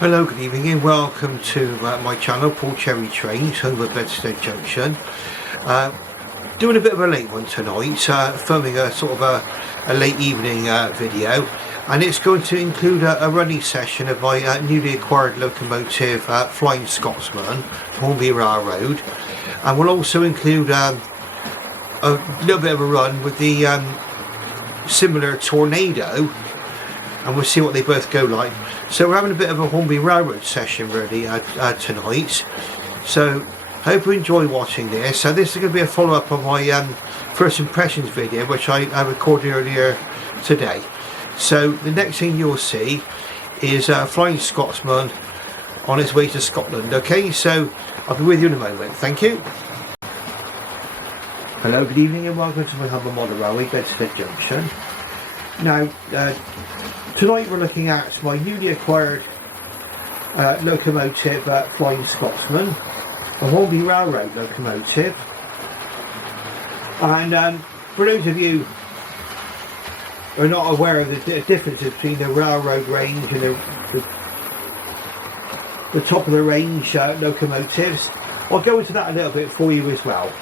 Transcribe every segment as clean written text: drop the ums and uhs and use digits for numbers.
Hello, good evening and welcome to my channel, Paul Cherry Trains, home of Bedstead Junction. Doing a bit of a late one tonight, filming a sort of a late evening video, and it's going to include a running session of my newly acquired locomotive, Flying Scotsman, Hornby Railroad, and we'll also include a little bit of a run with the similar Tornado, and we'll see what they both go like. So we're having a bit of a Hornby Railroad session really tonight. So I hope you enjoy watching this. So this is going to be a follow-up of my first impressions video, which I recorded earlier today. So the next thing you'll see is Flying Scotsman on its way to Scotland. Okay, so I'll be with you in a moment. Thank you. Hello, good evening and welcome to my humble model railway, Bedstead Junction. Now, tonight we're looking at my newly acquired locomotive, Flying Scotsman, a Hornby Railroad locomotive. And for those of you who are not aware of the differences between the railroad range and the top of the range locomotives, I'll go into that a little bit for you as well.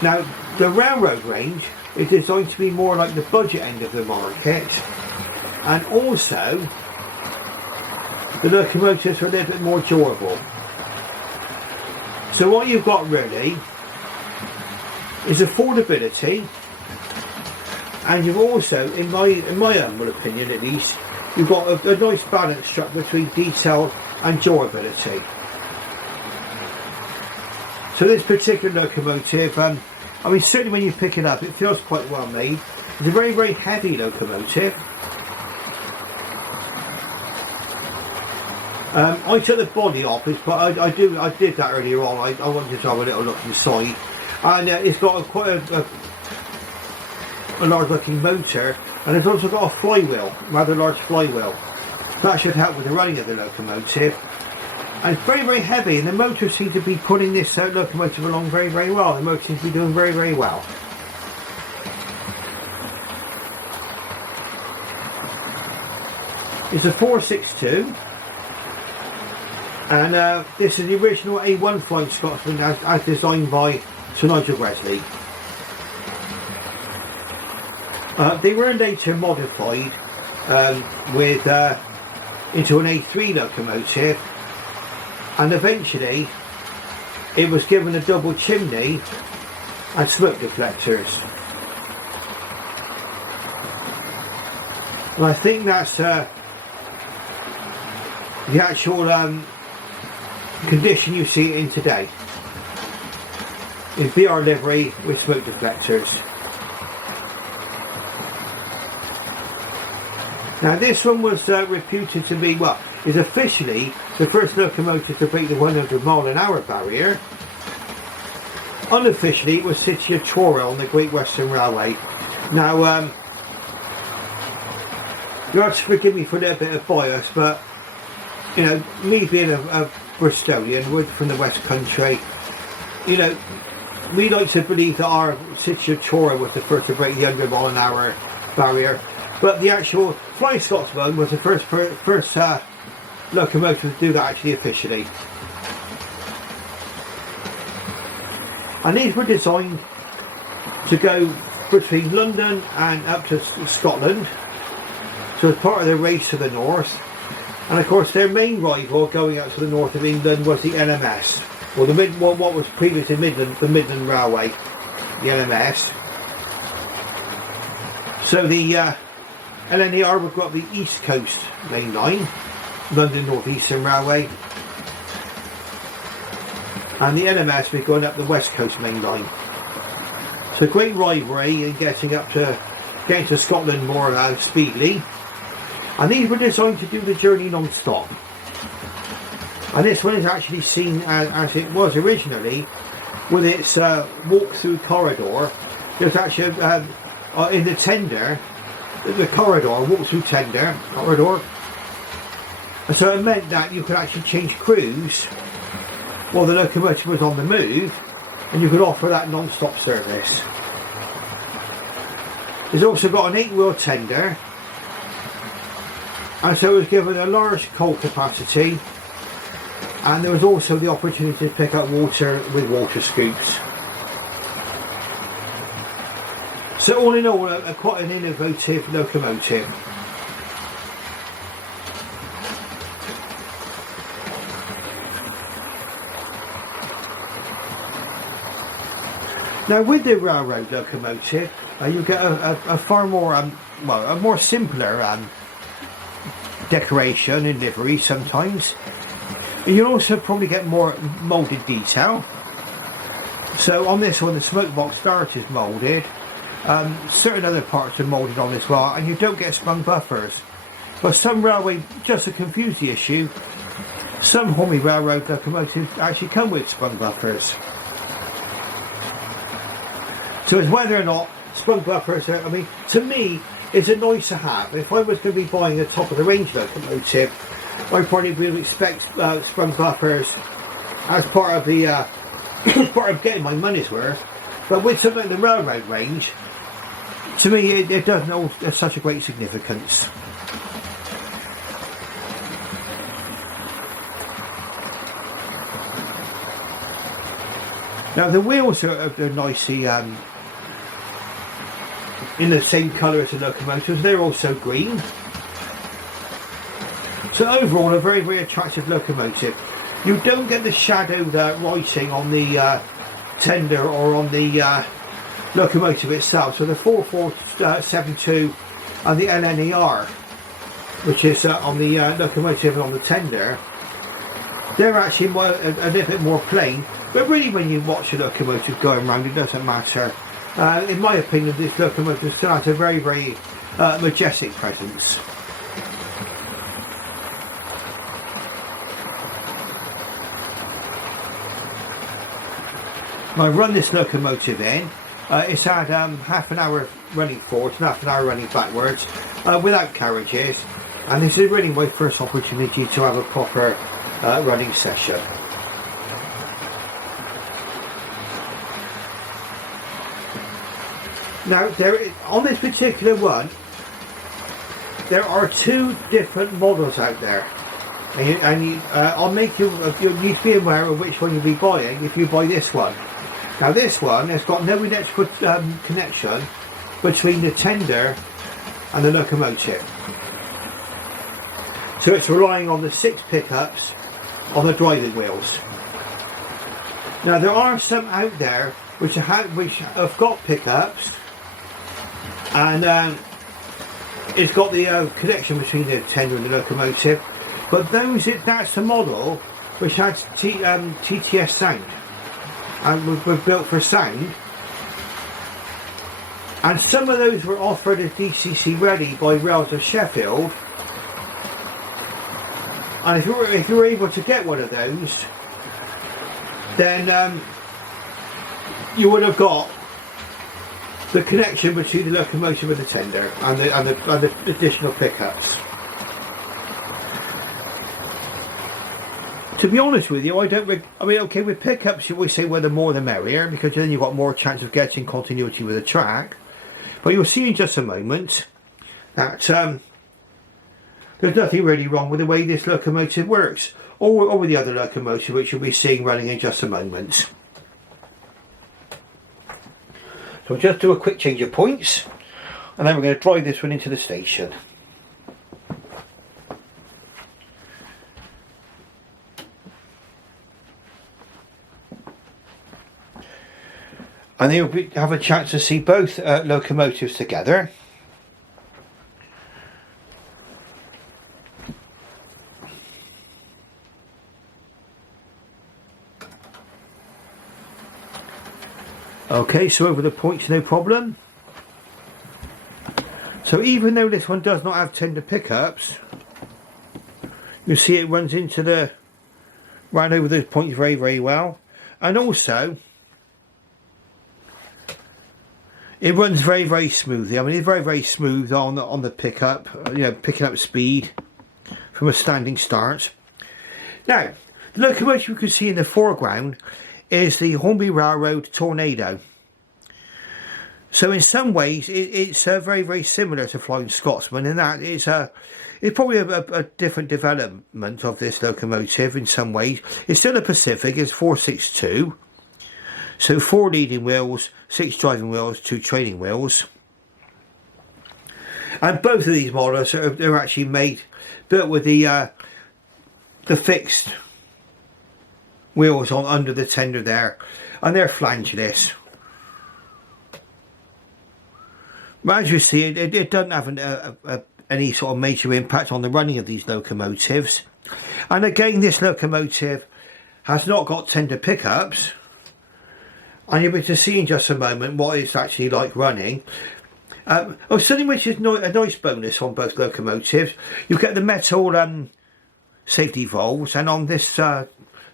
Now, the railroad range is designed to be more like the budget end of the market, and also the locomotives are a little bit more durable. So what you've got really is affordability, and you've also, in my humble opinion at least, you've got a nice balance struck between detail and durability. So this particular locomotive, I mean, certainly when you pick it up, it feels quite well made. It's a very, very heavy locomotive. I took the body off, but I did that earlier on. I wanted to have a little look inside, and it's got quite a large looking motor, and it's also got a flywheel, rather large flywheel. That should help with the running of the locomotive. And it's very, very heavy, and the motor seems to be putting this locomotive along very, very well. The motor seems to be doing very, very well. It's a 462, and this is the original A1 Flying Scotsman as designed by Sir Nigel Wesley. They were later modified into an A3 locomotive, and eventually it was given a double chimney and smoke deflectors. And I think that's the actual condition you see it in today, in BR livery with smoke deflectors. Now this one was reputed to be, well, is officially the first locomotive to break the 100-mile-an-hour barrier. Unofficially, it was City of Truro on the Great Western Railway. Now, you have to forgive me for a little bit of bias, but you know, me being a Bristolian, we're from the West Country, you know, we like to believe that our City of Truro was the first to break the 100-mile-an-hour barrier, but the actual Flying Scotsman was the first locomotive to do that actually officially. And these were designed to go between London and up to Scotland, so as part of the race to the north. And of course their main rival going out to the north of England was the LMS, or what was previously the Midland Railway, the LMS. So the LNER would go up the East Coast main line, London North Eastern Railway, and the LMS was going up the West Coast main line. So great rivalry in getting to Scotland more speedily, and these were designed to do the journey non-stop. And this one is actually seen as it was originally, with its walk-through corridor. There's actually in the tender, the corridor, walk-through tender corridor. And so it meant that you could actually change crews while the locomotive was on the move, and you could offer that non-stop service. There's also got an 8-wheel tender, and so it was given a large coal capacity, and there was also the opportunity to pick up water with water scoops. So all in all, quite an innovative locomotive. Now with the railroad locomotive, you get a far more, well, a more simpler decoration and livery sometimes. You'll also probably get more moulded detail. So on this one, the smoke box start is moulded. Certain other parts are moulded on as well, and you don't get sprung buffers. But some railway, just to confuse the issue, some Hornby railroad locomotives actually come with sprung buffers. So it's whether or not sprung buffers are, I mean, to me, it's a nice to have. If I was going to be buying a top of the range locomotive, I probably would expect sprung buffers as part of the part of getting my money's worth. But with something in the railroad range, to me, it doesn't hold such a great significance. Now the wheels are nicely in the same colour as the locomotives. They're also green. So overall, a very, very attractive locomotive. You don't get the shadowed writing on the tender or on the locomotive itself. So the 4472 and the LNER, which is on the locomotive and on the tender, they're actually a little bit more plain. But really, when you watch a locomotive going around, it doesn't matter. In my opinion, this locomotive still has a very, very majestic presence. I run this locomotive in. It's had half an hour running forwards and half an hour running backwards without carriages, and this is really my first opportunity to have a proper running session. Now, on this particular one, there are two different models out there, and I'll make you need to be aware of which one you'll be buying if you buy this one. Now, this one has got no electrical connection between the tender and the locomotive, so it's relying on the 6 pickups on the driving wheels. Now, there are some out there which have got pickups, and it's got the connection between the tender and the locomotive, but that's the model which has TTS sound and were built for sound, and some of those were offered as DCC ready by Rails of Sheffield, and if you were able to get one of those, then you would have got the connection between the locomotive and the tender and the additional pickups. To be honest with you, I mean, okay, with pickups you always say, well, the more the merrier, because then you've got more chance of getting continuity with the track. But you'll see in just a moment that there's nothing really wrong with the way this locomotive works, or with the other locomotive which you'll be seeing running in just a moment. So we'll just do a quick change of points, and then we're going to drive this one into the station. And then you'll have a chance to see both locomotives together. Okay, so over the points, no problem. So even though this one does not have tender pickups, you see it runs over those points very, very well. And also, it runs very, very smoothly. I mean, it's very, very smooth on the pickup, picking up speed from a standing start. Now, the locomotive you can see in the foreground is the Hornby Railroad Tornado. So in some ways, it's very, very similar to Flying Scotsman, in that it's probably a different development of this locomotive in some ways. It's still a Pacific, it's 462. So 4 leading wheels, 6 driving wheels, 2 training wheels. And both of these models are actually built with the fixed wheels on under the tender there, and they're flangeless. But as you see, it doesn't have any sort of major impact on the running of these locomotives. And again, this locomotive has not got tender pickups, and you'll be able to see in just a moment what it's actually like running. Something which is a nice bonus on both locomotives, you get the metal safety valves, and on this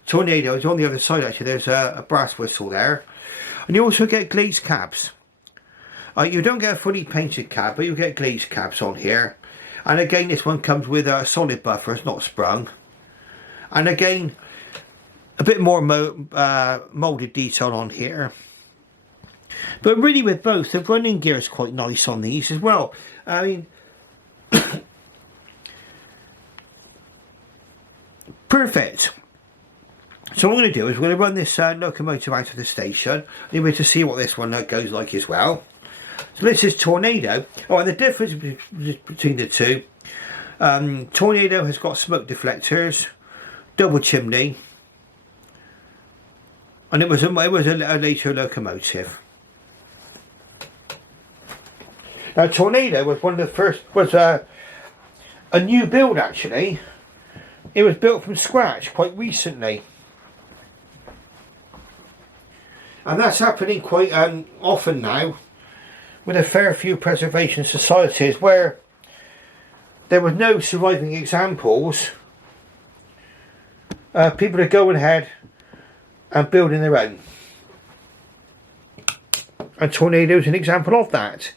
Tornado, it's on the other side actually, there's a brass whistle there. And you also get glazed cabs. You don't get a fully painted cab, but you get glazed cabs on here. And again, this one comes with a solid buffer, it's not sprung. And again, a bit more moulded detail on here. But really with both, the running gear is quite nice on these as well. I mean, perfect. So what I'm going to do is we're going to run this locomotive out of the station. You'll be able to see what this one goes like as well. So this is Tornado. Oh, and the difference between the two, Tornado has got smoke deflectors, double chimney, and it was a later locomotive. Now Tornado was one of the first, was a new build actually. It was built from scratch quite recently. And that's happening quite often now with a fair few preservation societies where there was no surviving examples. People are going ahead and building their own. And Tornado is an example of that.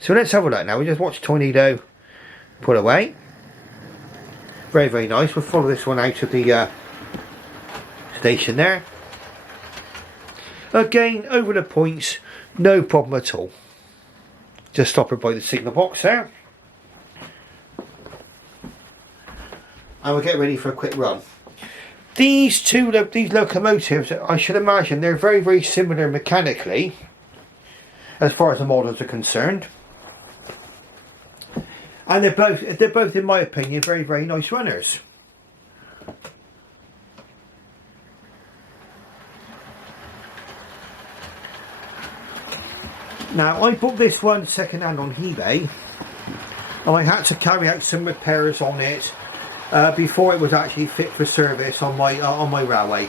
So let's have a look now. We just watched Tornado pull away. Very, very nice. We'll follow this one out of the station there. Again, over the points, no problem at all. Just stop her by the signal box there. And we'll get ready for a quick run. These locomotives, I should imagine, they're very, very similar mechanically, as far as the models are concerned. And they're both, in my opinion, very, very nice runners. Now, I bought this one second hand on eBay, and I had to carry out some repairs on it before it was actually fit for service on my railway.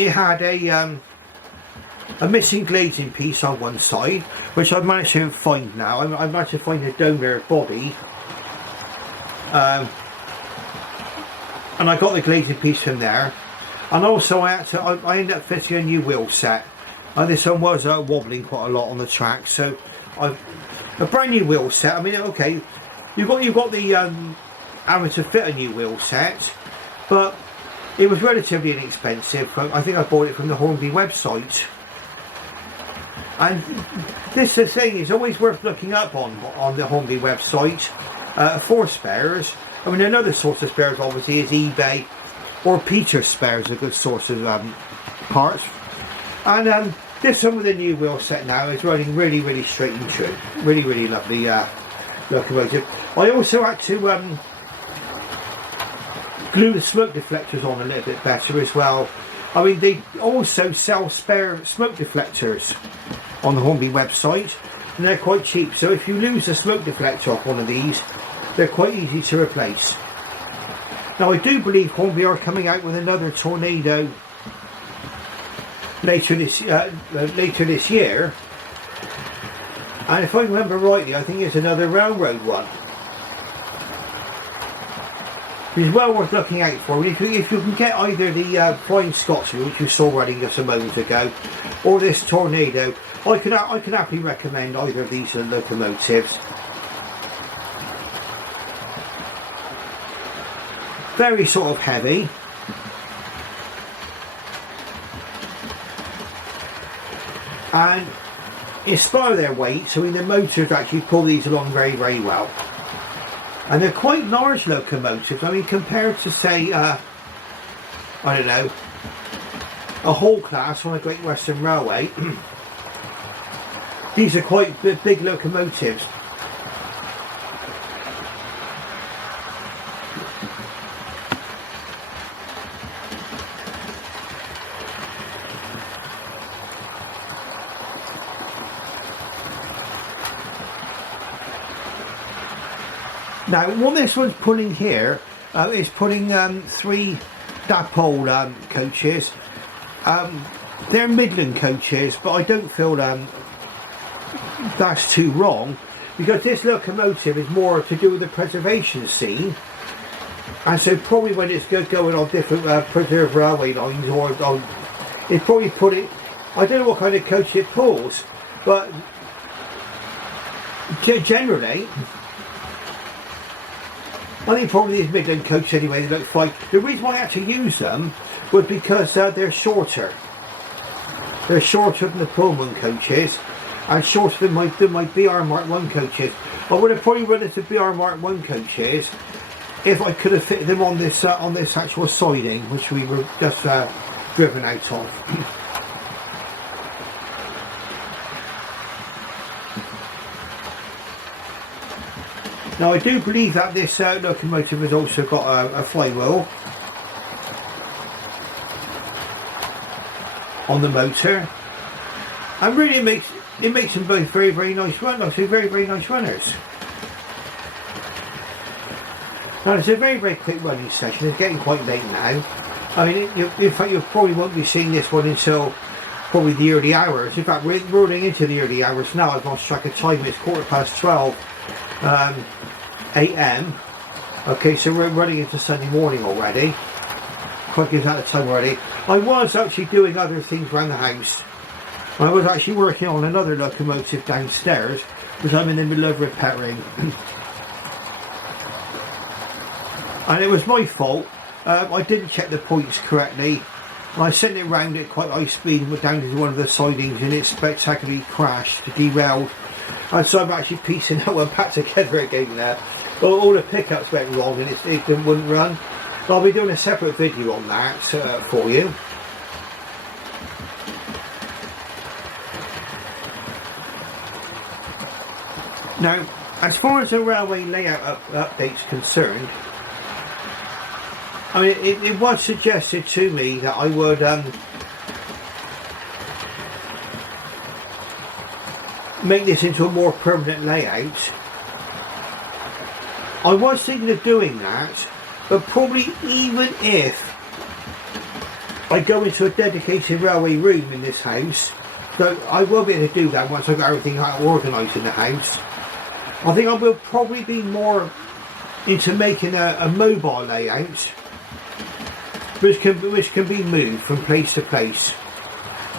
It had a missing glazing piece on one side, which I've managed to find now. I've managed to find a donor body, and I got the glazing piece from there. And also I ended up fitting a new wheel set. This one was wobbling quite a lot on the track, so a brand new wheel set. I mean, okay, you've got the amateur fit a new wheel set, but it was relatively inexpensive. I think I bought it from the Hornby website. And this thing is always worth looking up on the Hornby website for spares. I mean, another source of spares obviously is eBay, or Peter's Spares, a good source of parts. And this one with the new wheel set now is running really, really straight and true. Really, really lovely locomotive. I also had to glue the smoke deflectors on a little bit better as well. I mean, they also sell spare smoke deflectors on the Hornby website, and they're quite cheap. So if you lose a smoke deflector off one of these, they're quite easy to replace. Now, I do believe Hornby are coming out with another Tornado later this year, and if I remember rightly, I think it's another railroad one. It's well worth looking out for. If you can get either the Flying Scotsman, which you saw running just a moment ago, or this Tornado, I can happily recommend either of these locomotives. Very sort of heavy. and in spite of their weight, so the motors actually pull these along very, very well. And they're quite large locomotives. I mean, compared to say, I don't know, a whole class on a Great Western Railway, these are quite big locomotives. Now, what this one's putting here is putting 3 Dapol coaches. They're Midland coaches, but I don't feel that's too wrong, because this locomotive is more to do with the preservation scene, and so probably when it's going on different preserved railway lines, or on, it's probably put it, I don't know what kind of coach it pulls, but generally I think probably these Midland coaches anyway, they look fine. The reason why I actually use them was because they're shorter. They're shorter than the Pullman coaches, and shorter than my BR Mark 1 coaches. I would have probably run into BR Mark 1 coaches if I could have fitted them on this actual siding, which we were just driven out of. Now, I do believe that this locomotive has also got a flywheel on the motor, and really it makes them both very, very nice runners. They're very, very nice runners. Now, it's a very, very quick running session. It's getting quite late now. I mean, in fact, you probably won't be seeing this one until probably the early hours. In fact, we're rolling into the early hours now. I've lost track of time. It's 12:15 AM. Okay, so we're running into Sunday morning already. Quite gives out of time already. I was actually doing other things around the house. I was actually working on another locomotive downstairs, because I'm in the middle of repairing. And it was my fault. I didn't check the points correctly. I sent it round at quite high speed and went down to one of the sidings, and it spectacularly crashed, derailed. And so I'm actually piecing that one back together again there. All the pickups went wrong and it wouldn't run. But I'll be doing a separate video on that for you. Now, as far as the railway layout update's concerned, I mean, it was suggested to me that I would make this into a more permanent layout. I was thinking of doing that, but probably even if I go into a dedicated railway room in this house, so I will be able to do that once I've got everything organised in the house. I think I will probably be more into making a mobile layout, which can be moved from place to place.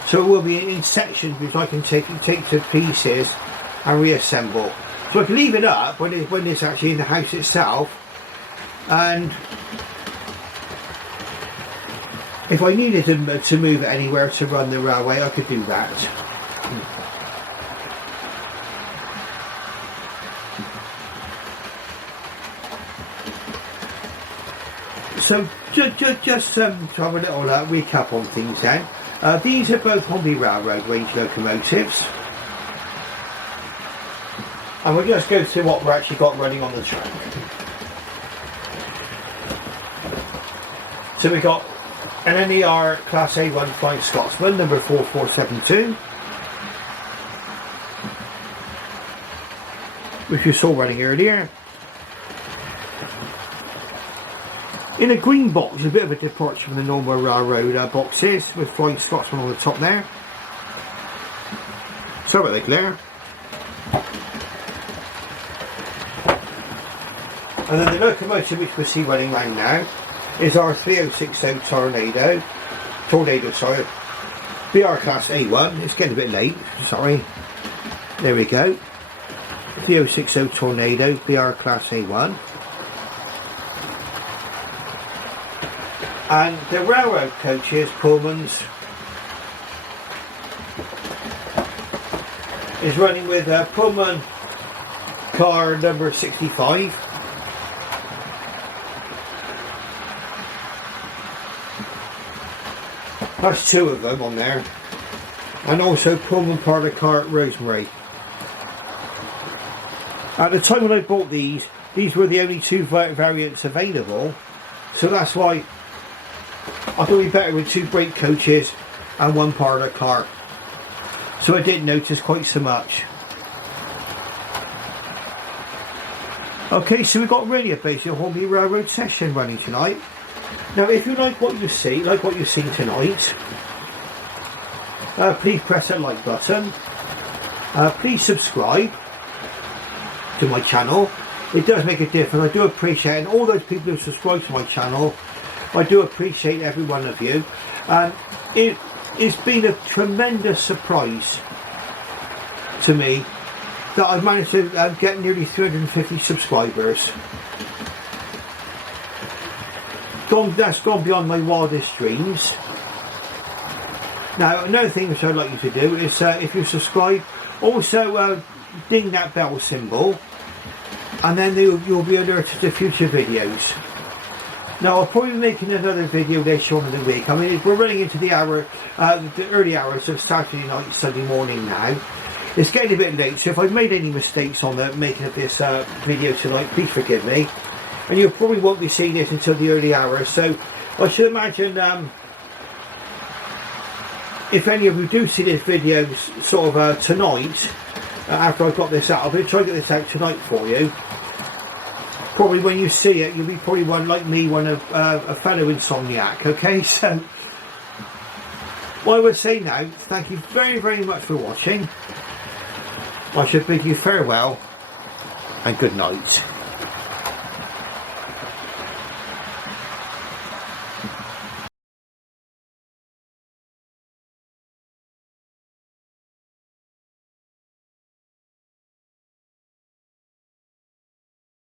So it will be in sections which I can take to pieces and reassemble. So I can leave it up when it's actually in the house itself, and if I needed to move it anywhere to run the railway, I could do that. So just to have a little recap on things then. These are both Hornby Railroad range locomotives. And we'll just go through what we've actually got running on the track. So we've got an NER Class A1 Flying Scotsman, number 4472, which you saw running earlier. In a green box, a bit of a departure from the normal railroad boxes, with Flying Scotsman on the top there. Sorry about the glare. And then the locomotive which we see running round now is our 3060 Tornado, BR Class A1. It's getting a bit late, sorry. There we go. 3060 Tornado, BR Class A1. And the railroad coaches, Pullmans, is running with Pullman car number 65. That's 2 of them on there, and also Pullman part of the car at Rosemary. At the time when I bought these were the only 2 variants available, so that's why I thought it'd be better with 2 brake coaches and 1 part of the car. So I didn't notice quite so much. Okay, so we've got really a basic Hornby Railroad session running tonight. Now, if you like what you see, like what you've seen tonight, please press that like button. Please subscribe to my channel. It does make a difference. I do appreciate it. And all those people who subscribe to my channel, I do appreciate every one of you. It's been a tremendous surprise to me that I've managed to get nearly 350 subscribers. That's gone beyond my wildest dreams. Now, another thing which I'd like you to do is, if you subscribe, also ding that bell symbol, and then you'll be alerted to future videos. Now, I'll probably be making another video later on in the week. I mean, we're running into the early hours of Saturday night, Sunday morning now. It's getting a bit late, so if I've made any mistakes on the making of this video tonight, please forgive me. And you probably won't be seeing this until the early hours, so I should imagine if any of you do see this video sort of tonight, after I've got this out, I'm going to try to get this out tonight for you. Probably when you see it, you'll be probably one like me, a fellow insomniac. Okay, so what I would say now, thank you very, very much for watching. I should bid you farewell and good night.